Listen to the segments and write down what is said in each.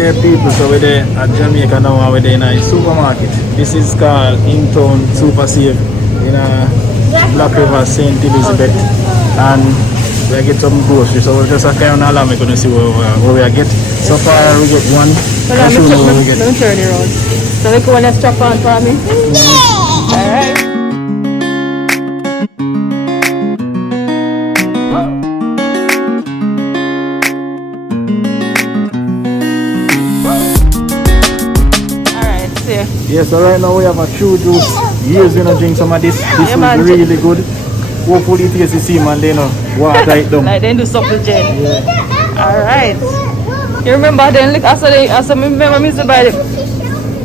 Yeah, people, so we're there at Jamaica now and we're there in a supermarket. This is called In Town Super Safe in Black River, St. Elizabeth. And we get some groceries, so we'll just carry on along, we're going to see where we get. So far we get one. Let me turn it around. So we want to strap on for me? Alright. Yeah, so right now we have a true juice. Years we don't drink some of this. This is really good. Hopefully it tastes the same and then water it down. Like then do something gen. Yeah. Alright. You remember then like I remember me to buy it.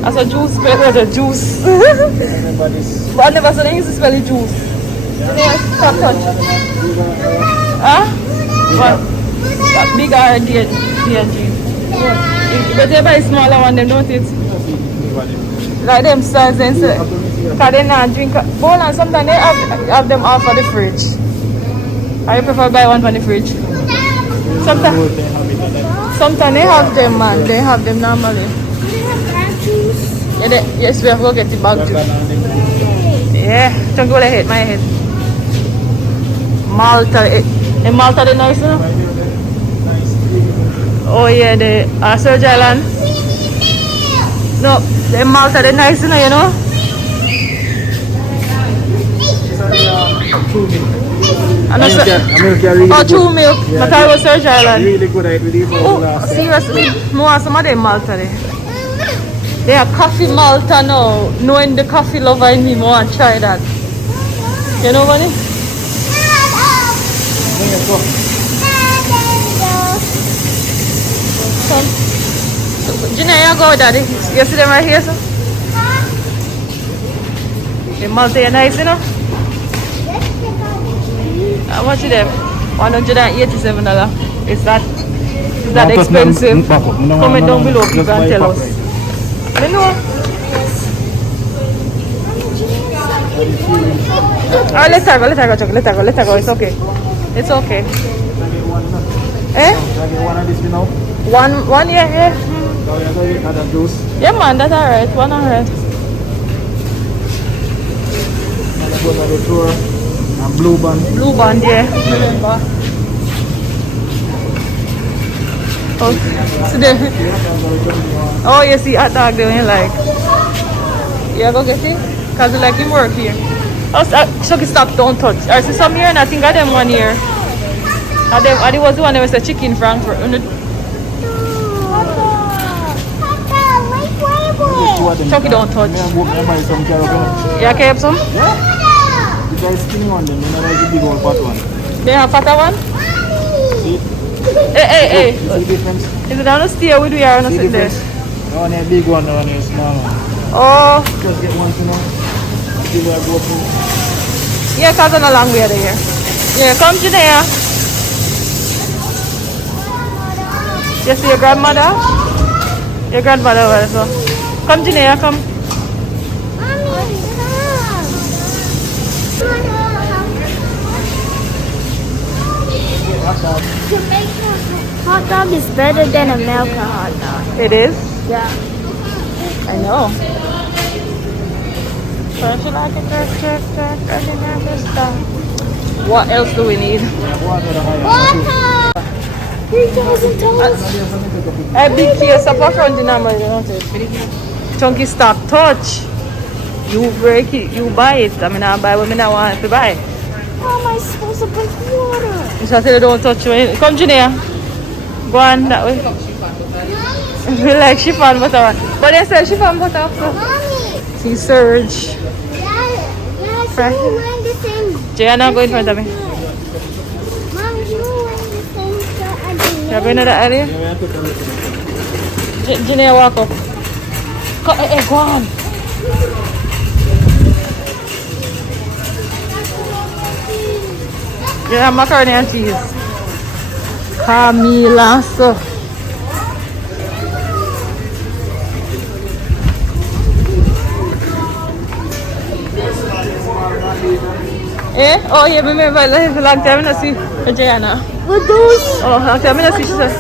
As a juice, spell it a juice. Remember this. But I never said I used to spell it juice. Stop touch. Huh? What? Big R D and G. But they buy smaller one them, don't it? Like them size and say, because they not drink bowl and sometimes they have them all for the fridge. I prefer buy one for the fridge. Sometimes they have them, man. They have them normally. Yeah, yes, we have to go get the bag juice. Yeah, don't go ahead, my head. Malta, in Malta they nice, you know? Oh yeah, the Surge Island. No, the Malta they nice, you know? True milk. Yeah, but I was Surge Island. Really good, I believe. Oh, seriously, more some of them Malta there. They have coffee Malta now. Knowing the coffee lover in me, I want to try that. You know, Bunny? Gina, you go, Daddy. You see them right here, sir? The Malta are nice, you know? How much is them? $187. Is that expensive? Comment down below people and tell us. I know. Alright, let her go. It's okay. It's okay. Eh? One, yeah. Yeah, man, that's alright. One alright. Blue band, yeah. Remember. Oh, so there. Oh, you see hot dog there when you like. Yeah, go get it? Because you like him work here. Oh, so stop, don't touch. I see some here and I think I them one here. I was the one that was a chicken Frankfurt. Chucky don't touch. Yeah, can you have some? Yeah. You guys skinny one then, you know like the big old fat one. They have fatter one? See? Hey. You see the difference? Is it on the stair with we are on the sit there? One is big one is small one. Oh. Just get one, you know. See where I go through. Yeah, because I'm a long way there. Yeah, come to there. You see your grandmother? Your grandmother also. Come to there, come. Jamaica hot dog is better than American hot dog. It is? Yeah. I know. Don't you like it? What else do we need? Water! 3,000 tons. A big case of a front in America, don't it? Chunky, stop, touch. You break it, you buy it. I mean, I buy what I want to buy. How am I supposed to break water? You say don't touch me. Come, Junior. Go on that way. We like chiffon butter. But they sell chiffon butter also. Mommy! See, Surge. Yes, you were wearing the same. Jana, go in front of me. Mommy, you were wearing the same shirt as me. You're going to that area? Junior, walk up. Go on. You have macaroni and cheese. Camila, so. Eh? Oh, yeah, remember, long time I see Jana. What those? Oh, long time I see she says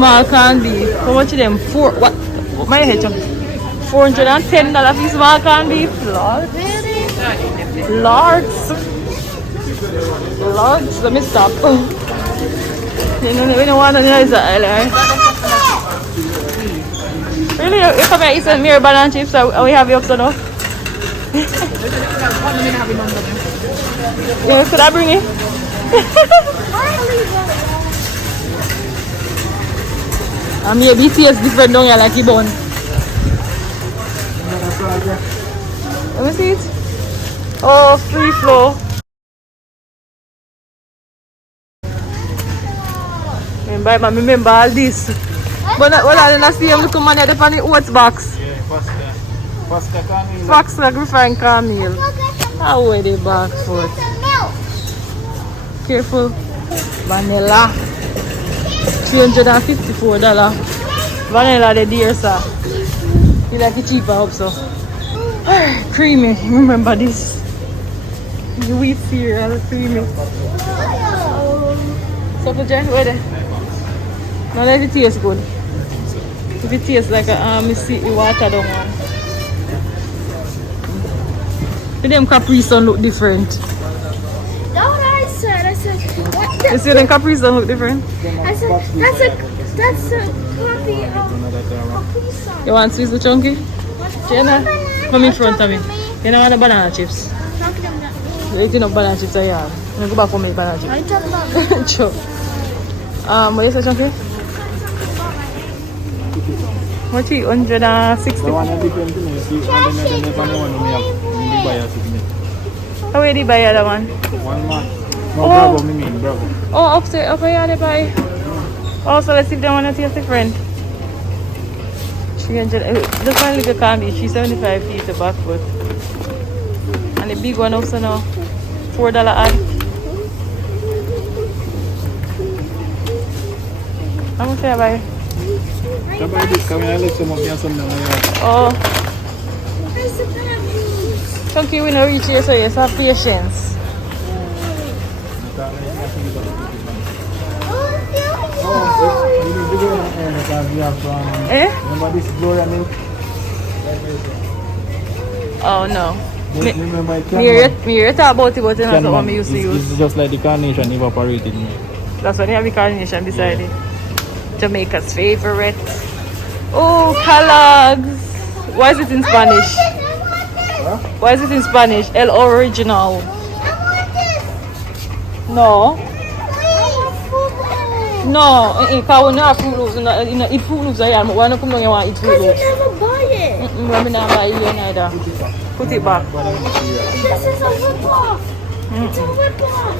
small corned beef. How much of them? What my head chunk? $410 for small corned beef. Lords. Let me stop. We don't want to know that. Really? You come here, eat some mere banana chips, so we have you up to now. Yeah, could I bring it? Maybe BTS different down here like you bone. Let me see it. Oh, free flow. Remember all this. But what I didn't see him little money at the oats box. Yeah, pasta Camille. Fox like refined Camille. How are they back for it? Careful. Vanilla. $354. Vanilla the dear sir. You like it cheaper also. Creamy. Remember this. The wheat cereal, creamy. So for Jen, where there? Now let it taste good. If it tastes like a water down one. But them Capri Sun look different. That's what I said. I said, what? You see them Capri Sun look different? I said, that's a copy of Capri Sun. You want Swiss with chunky? Jenna, come in front of me. You know what the banana chips? You're eating up banana chips, I am. I'm go back home and make banana chips. I talking about. Sure. What you say, chunky? What is 160? The one that depends on you, see, and then the never know when we have buy it with me. How did you buy the other one? One man. No, bravo, me mean, bravo. Oh, upstairs, up here they buy. Oh, so let's see if they want to taste different. 300. This one little candy, she's 75 feet the back foot. And the big one also now, $4 ad. How much I buy? I buy this, come here, let some of you some down here. Oh. Chunky, we know reach here, so yes, have patience. Eh? Remember this Gloria milk? Oh no. Remember it? Me talk about it, but you know what I used to use. It's just like the carnation evaporated milk. That's why you have the carnation beside it. Jamaica's favorite. Oh, Kellogg's. Why is it in Spanish? Huh? Why is it in Spanish? El Original. No. No, because we don't have Fruit Loops. You know, eat Fruit Loops. Why don't come down here and eat Fruit Because Loops? you never buy it. I'm not buy it here neither. Put it back. This is a rip-off. It's a rip-off.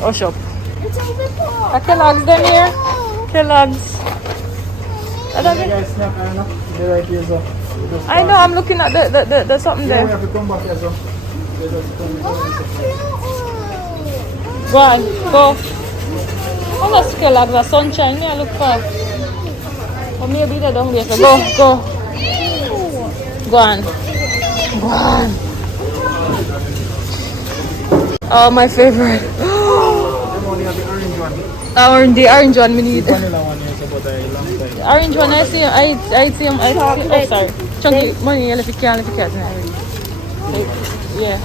Oh, shop. It's a rip-off. Are Kellogg's them here? Kellogg's. I know, I'm looking at the something Yeah, we there. have to come back here, so. Go on, go. How much Kellogg's are sunshine? Me, I look for. Or maybe they don't get. Go. Go on. Go on. Oh, my favorite. The orange one we need. The orange one, I see him. I see him. Oh, sorry. Chunky, money, if you can, yeah.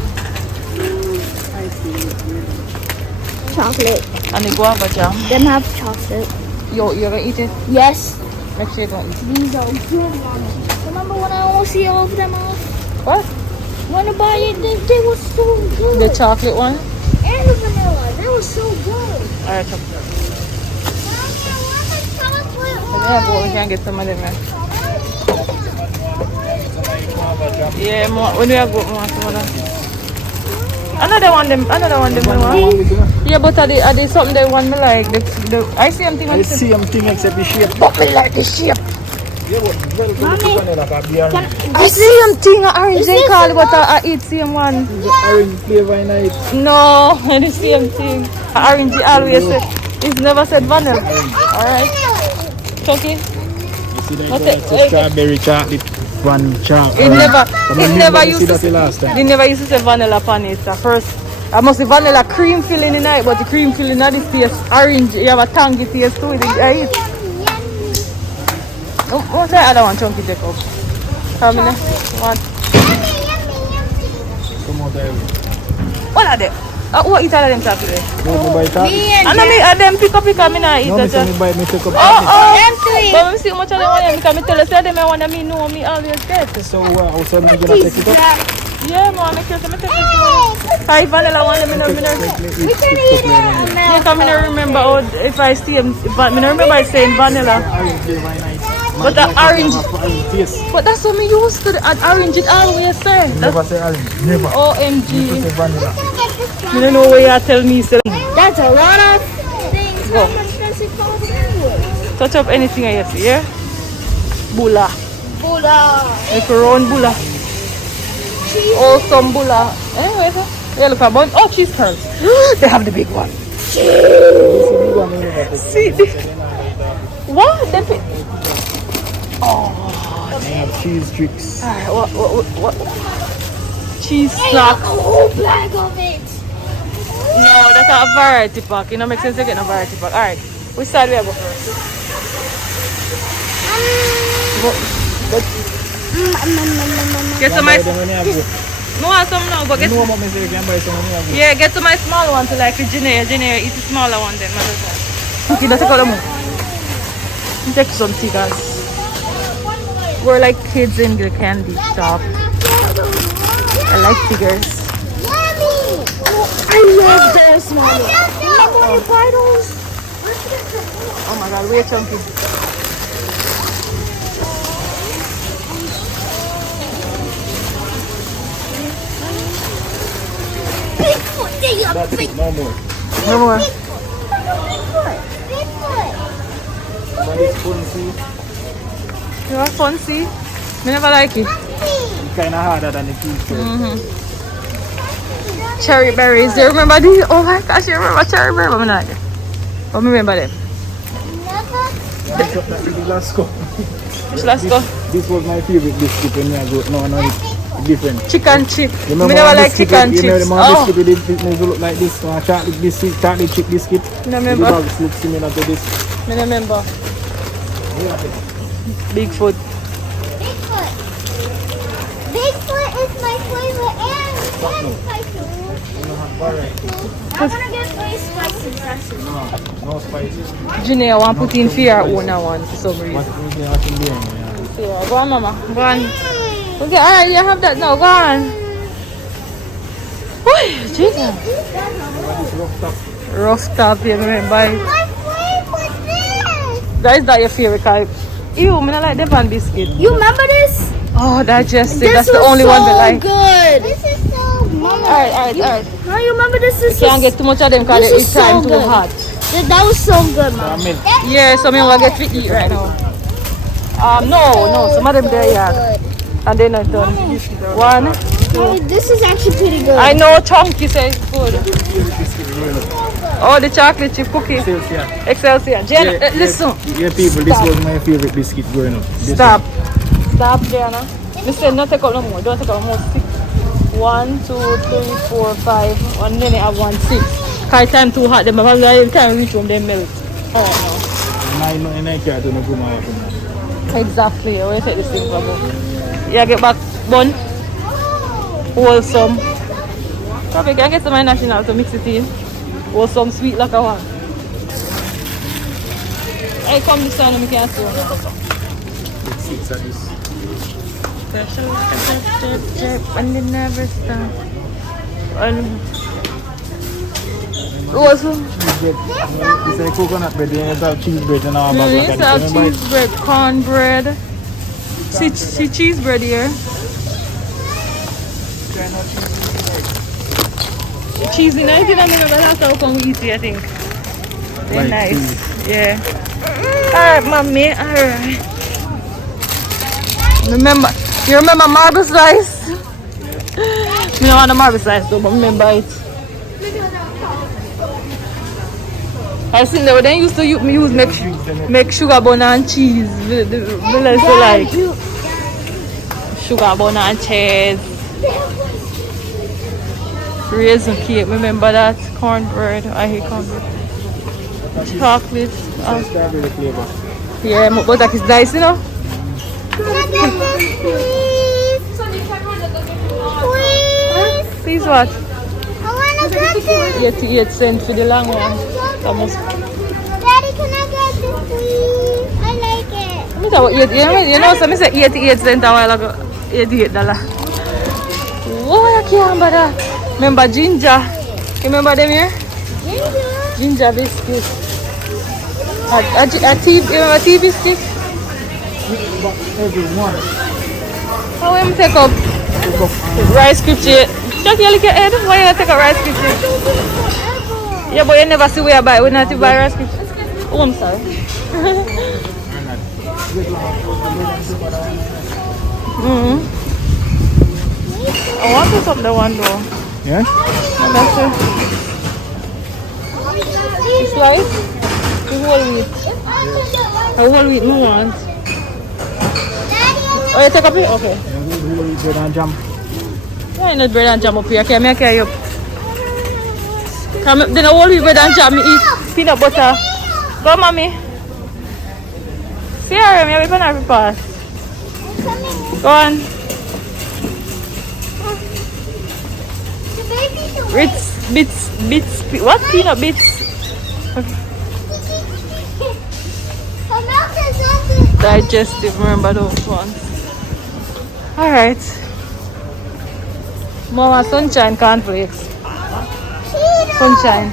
Chocolate. And the guava jam. Them have chocolate. Yo, you're gonna eat it? Yes. Make sure you don't eat it. These are good ones. Remember when I almost see all of them off? What? When I buy it, they were so good. The chocolate one? And the vanilla. They were so good. Alright, chocolate. Yeah, we can get some of them. Yeah, more. When we are good, more some of them. Another one them. Yeah, but are they something they want me like? I see something on It's same thing except the shape. but me like the shape. Yeah, but I see something orange they call it, but I eat same one. orange flavor in it. No, the same thing. Orange always said. It's never said vanilla. Alright. Okay. You see that it's strawberry chocolate, one chocolate. It never used to say last time. they never used to say vanilla upon it. First, I must say vanilla cream filling in it, but the cream filling in this taste orange. You have a tangy taste to it. I eat. What's the other one, Chunky Jacob? How many? One. Come out there. What are they? What eat all of them chocolate? No, me buy that. I know me, them pick up, I mean, I eat No, me say that. me buy me take up. But me see how much of them want them, because me tell you, say them I want me know me always get. So also me gonna take it up. Yeah, no, I make sure to take it. 5 vanilla one, me know. We can eat it. Yes, I don't remember if I see him, but I don't remember saying vanilla. But the orange, but that's what me used to, and orange it always say. Never say orange. Never. OMG. Say vanilla. I don't know where you tell me. So. That's a lot of things. Go. How much does it cost? Touch up anything I see, yeah? Bula. Buddha. Like a round bula. Oh, some bula. Anyway, so. Yeah, look at bun. Oh, cheese curls. They have the big one. See this? What? They pick. Oh, They have cheese tricks. alright, what? Cheese snack. A whole bag of it. No, that's a variety pack. You know, makes sense to get a variety pack. Alright, which side we go first? Get to my. No, I some now, but get. No, what me say you can buy some money. Yeah, get to my small one to like Janae. Janae eat the smaller one then. Okay, let's go them. Take some tea, guys. We're like kids in the candy shop. I like figures. I love this, mommy. You want to buy those? Oh my god, we're chunky. Bigfoot. They got That's it, no more. No more. Bigfoot. But it's fun, see. You are fun, see? I never like it. It's kind of harder than the cheese. Cherry berries. You remember these? Oh my gosh, you remember cherry berries? I'm not. But I remember them. Let's go. Let's go. This was my favorite biscuit when I go. No, it's different. Chicken chip. I Remember never one like biscuit chicken with- chips. You know Oh, the biscuit with it look like this. Chocolate biscuit, chocolate chip biscuit. I remember. The box looks similar to this. I remember. Yeah. Bigfoot. Bigfoot. Bigfoot is my favorite and spicy. I want to get very spicy dressing. No spices. Janae, I want to put in fear own one for some reason. What's in there? Yeah. So, go on, mama. Go on. Okay, alright, you have that now. Go on. Oh, Jesus. What is rough top? Rough top, you remember? My favorite this. That is that your favorite type. Ew, I don't like the pan biscuit. You remember this? Oh, digestive. This That's the was only so one we like. good. This is so good. Alright. No, you remember this? This Can't get too much of them because This it's is so time too good. hot. That was so good, Mom. Milk. Yeah, so I'm going to get to eat right now. No, some of them there, yeah. And then I'm done. One. Mommy, this is actually pretty good. I know Chunky says it's good. Oh, the chocolate chip cookie. Excelsior. Jen, listen. Yeah, people, this was my favorite biscuit growing up. This Stop, Jana. Listen, don't take out no more. Don't take out more. 6. 1, 2, 3, 4, 5. And then I have 1, 6. Because time too hot. Them can't reach home. They melt. Oh no. I can't do no good man. Exactly. I want to take this thing for go. Yeah, get back bun. Wholesome. Probably can get some my national to mix it in. Wholesome sweet like a one. Hey, come this time and we can see. It's 6 at this. And they never stop. And awesome. It's like coconut bread, you have cheese bread and all We that. used to have cheese bread, corn bread. See cheese bread here. Cheesy nice, I remember that's how come we eat it, I think. Very Like nice. cheese. Yeah. Alright, mommy. Alright. You remember marble slice? I don't want a marble slice though, but remember it. I think they then used to use make sugar bun and cheese. Like sugar bun and cheese. Raisin cake, remember that? Cornbread, I hate cornbread. Chocolate. Strawberry flavor. Yeah, but that is nice, you know? Please what? I wanna get this. 88 cents for the long one. Almost. Daddy, can I get this, please? I like it. You know, so I said 88 cents a while ago. $88. Whoa, I can't remember that. Remember ginger? You remember them here? Ginger biscuit. A tea biscuit? Everyone. How am I take up rice crispy? Just you look at head. Why you take a rice crispy? Yeah, but you never see where I buy. We not to buy rice crispy. Oh, I'm sorry. I want to top the one though. Yeah? That's it. The slice? The whole wheat. The whole wheat no want. Oh, you take a piece? Okay. Bread and jam. Why not bread and jam up here? Okay, I carry you up. Come, then the whole wheat bread and jam, me eat peanut butter. Go, mommy. See her, me have a every pass. Go on. Bits, what? Peanut bits? Digestive, remember those ones. Alright. Mama, sunshine cornflakes. Sunshine.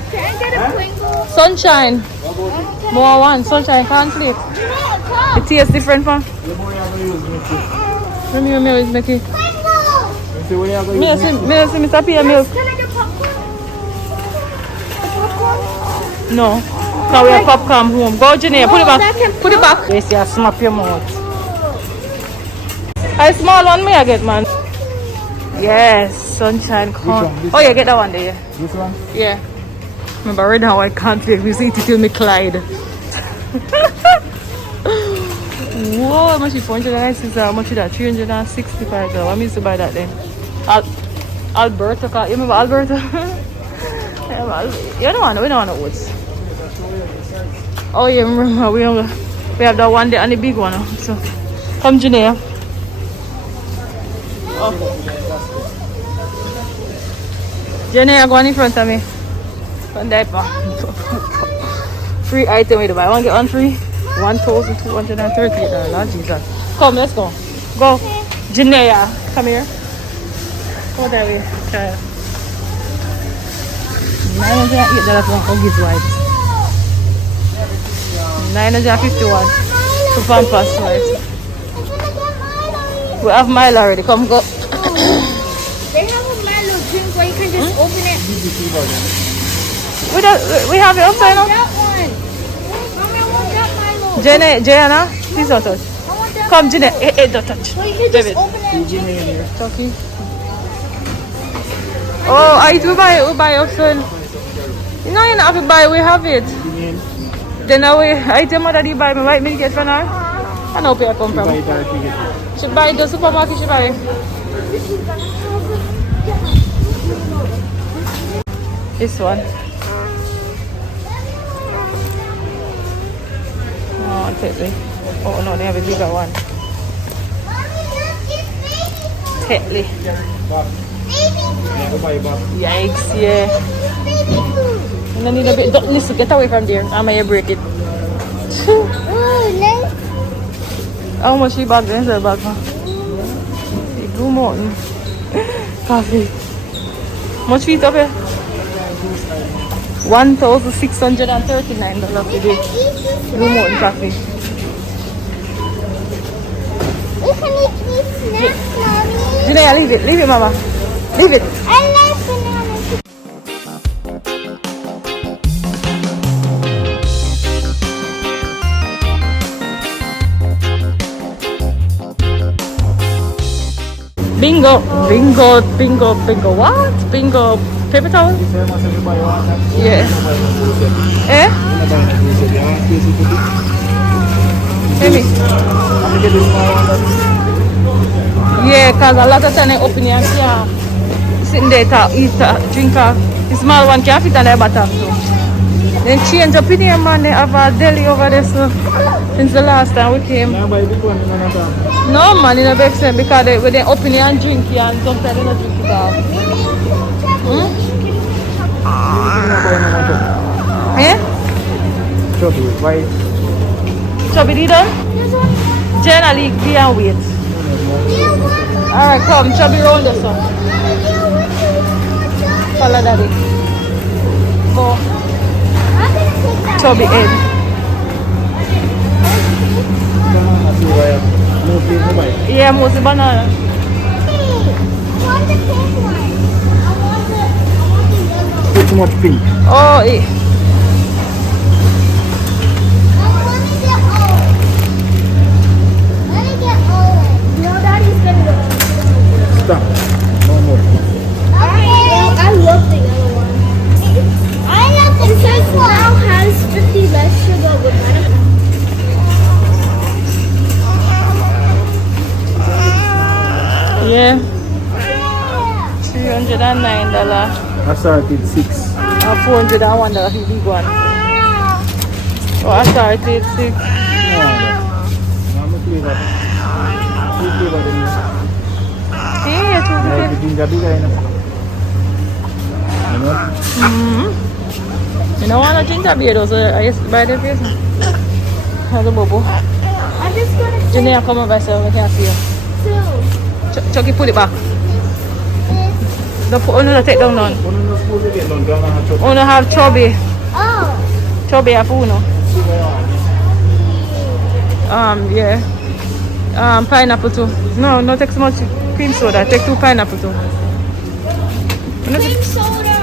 Sunshine. More one, sunshine cornflakes. It tastes different from. Let me make it. Me see Mr. P milk. No. Because we have popcorn home. Go, Janae, put it back. Put it back. Yes, you smack your mouth. A small one may I get, man. Yes, sunshine corn. Oh, yeah, get that one there. This one? Yeah. Remember, right now I can't take this. Eat it till me Clyde. Whoa, how much is 496? How much is that? $365. I used to buy that then. Alberta, you remember Alberta? You don't want oats. Oh yeah, remember we have that one there and the big one. So come Janae. Oh. Janae, go on in front of me. One diaper. Free item with the buy one get one free. $1,238. Jesus. Come, let's go. Go. Janae, come here. Go that way. Child. $908 for Huggies wipes. $951 for Pampers wipes. We have Milo already. Come go. They have a Milo drink where you can just open it. We have it upside I down. want that one. Mommy, I want that Milo. Jana, please don't touch. I want that Come, Jana. Hey, don't touch. Well, you can just David. open it and drink it. Chucky. Oh, we buy upside. You know you don't have to buy, we have it. Then I tell mother that you buy me, right? Me get from her. I know where I come from. She buy the supermarket, she buy. This one. Oh, Tetley. Oh no, they have a bigger one. Tetley. Yikes, yeah. And I need a bit. Don't listen, get away from there. I may break it. How much you bag then? Is that bag? Blue Mountain. Coffee. Much feet up here? $1,639 today. Blue Mountain coffee. We can eat these snacks, Mommy. Janae, leave it, Mama. Leave it. I like bananas. Bingo. What? Bingo. Paper towel? Yeah. Eh? Amy. Yeah, because a lot of time I open here and sitting there to eat, drink. The small one can't fit on their bottom too. Then change up in here, man. They have a deli over there, so since the last time we came. Now buy big one in another. No, man, in a big sense because they open here and drink here, and sometimes they don't drink it all. Yeah? Chubby, why? Chubby, did done? Generally, be and wait. Alright, come, Chubby, roll this one. Follow daddy. Go. Chubby in. Yeah, mostly banana. Too much pink. Oh, eh. Stop. No more. I love the yellow one. I love the pink one. Now has 50 less sugar with banana. Yeah. $309. I started 6. $401 the big one. Oh, I started 6. No, I'm a flavor. Two flavor than this. Yeah, Like the $250. ginger bigger enough. You know? You don't want a ginger beer though, so I used to buy the face. How's the bubble? I'm just gonna take Janae, come over so we can see you. 2. Chucky, pull it back. The no, take down none. One of the schools they get done, don't have chubby. Uno have chubby. Oh. Chubby have uno. Yeah. Pineapple too. No, not take so much cream soda. Take 2 pineapple too. Cream soda.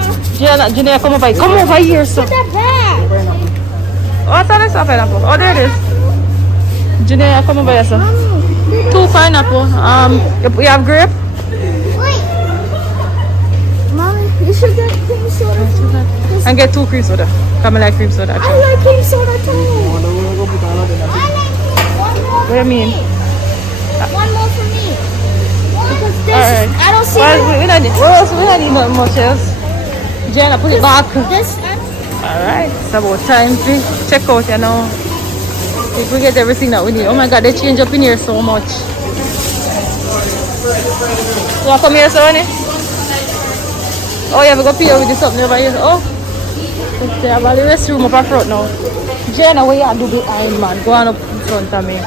Janae, come over here. Come over here, so. Put that back. Oh, I thought I saw pineapple. Oh, there it is. Janae, come over here, so. 2 pineapple. We have grape. Wait. Mommy, you should get cream soda too. And get 2 cream soda. Come like cream soda. I like cream soda too. I don't want to go put another than I like one more. What do you mean? One more for me. Because this, Alright. I don't see Well, we don't need, what else? We don't need nothing much else. Jenna, put it back. this. Alright, it's about time to check out, you know. If we get everything that we need. Oh my god, they change up in here so much. You want to come here, Sonny? Oh, you have to go pay with this something over here. Oh, they have all the restroom up front now. Jenna, what you do behind, man? Go on up in front of me.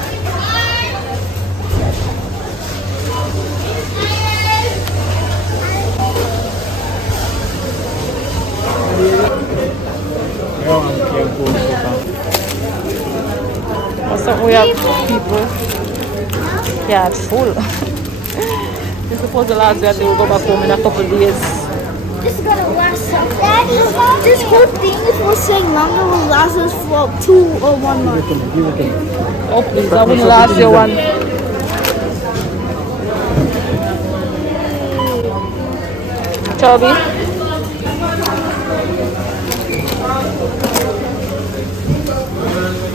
So we have people. Yeah, it's full. This supposed to last that they will go back home in a couple of days. This is gonna last us. This whole thing is for saying longer will last us for 2 or 1 month. Oh please, that won't last you one. Chubby.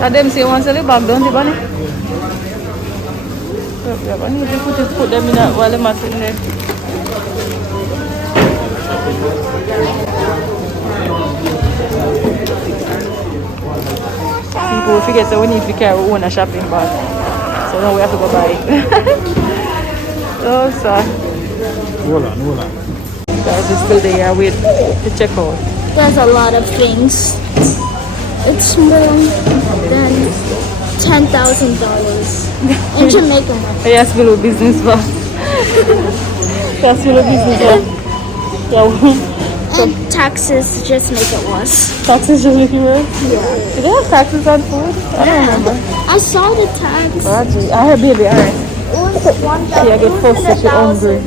And them say once a little bag, don't they, Bunny? Yeah, Bunny, you put them in that while they're sitting there. People forget that we need to carry our own shopping bag. So now we have to go buy it. Oh, sir. Hold on. Guys, we're still there. Wait to check out. There's a lot of things. It's more than $10,000 in Jamaica money. Yes, below business, but that's below business, but yeah. And taxes just make it worse. Taxes just make you worse? Yeah. Do they have taxes on food? I don't remember. I saw the tax. I heard baby, alright. It was $1 See, I get full stuff, you're hungry.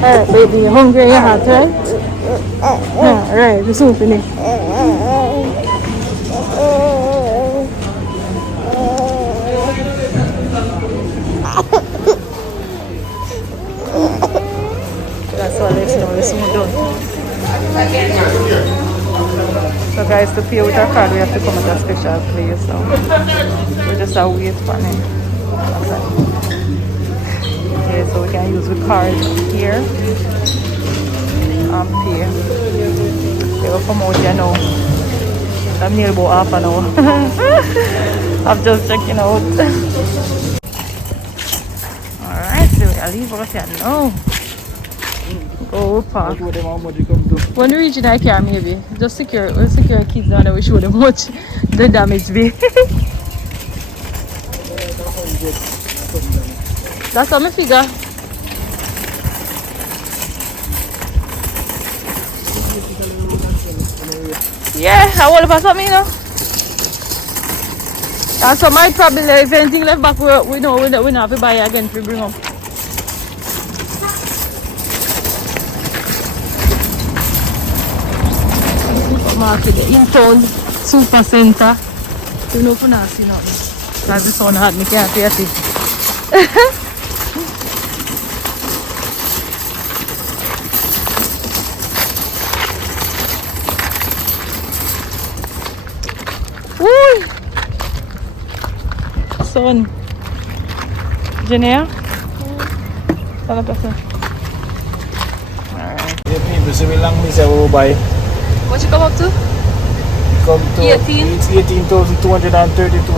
Alright, baby, you're hungry and you're hot, right? Yeah, right, the soup in it. That's all let's know, it's soon done. So guys, to pay with our card, we have to come at a special place, so we just have to wait for me. Okay, so we can use the card here and pay. They will come out here now. I'm near about half an hour. I'm just checking out. Alright, so I'll leave out here now. Go park. When we reach in our car, maybe just we'll secure kids and then we show them much the damage be. That's how I figure. Yeah, I will pass something, you know. That's so might probably if anything left back, we know we don't have to buy again to bring up. Supermarket, in town, super center. You know, for now, see nothing. Like the sun hot, me can't see it. Son. Janea? Salah pasal. Alright. Yeah, people, so we long we say we'll buy. What you come up to? Come to 18? It's $18,232.99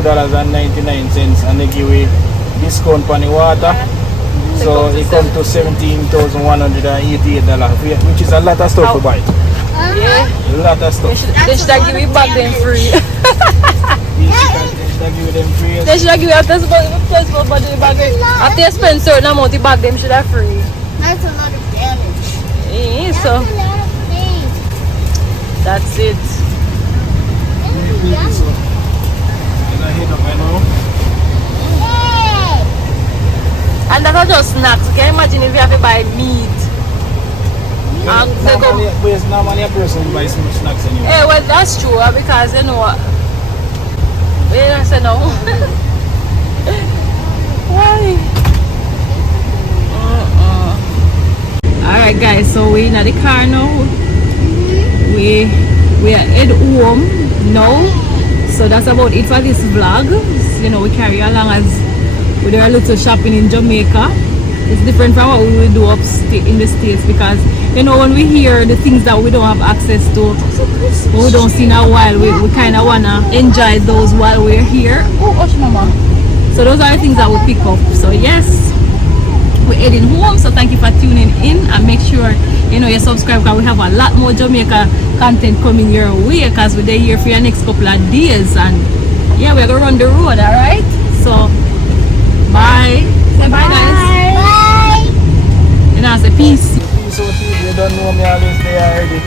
and they give you discount on the water. So it comes to $17,188, which is a lot of stuff to buy. Yeah. A lot of stuff. They should have give you back then free. They should have give you after the bag. After you spend certain amount of bag, them should have free. That's a lot of damage. Yeah, That's so a lot of things. that's it. And that's not just snacks. Can you imagine if you have to buy meat? Normally a person buys some snacks anyway. Yeah, well, that's true because you know what? We don't say no. Why? Alright guys, so we're in the car now. We are head home now. So that's about it for this vlog. You know, we carry along as we do a little shopping in Jamaica. It's different from what we will do in the States because you know when we hear the things that we don't have access to, but we don't see in a while, we kind of wanna enjoy those while we're here. Oh, gosh, mama. So those are the things that we pick up. So yes, we're heading home. So thank you for tuning in and make sure you know you subscribe because we have a lot more Jamaica content coming your way because we're here for your next couple of days and yeah, we're gonna run the road. All right. So bye. Say bye, guys. And I say peace. So you don't know me always there already. I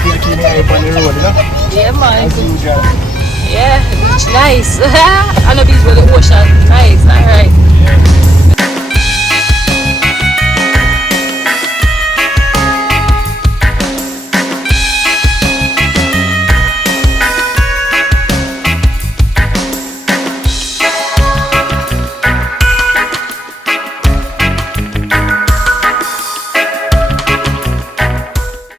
feel keep me up on the road, you know? Yeah, man. As usual. Yeah, beach nice. I know beach with the ocean. Nice, alright. Yeah.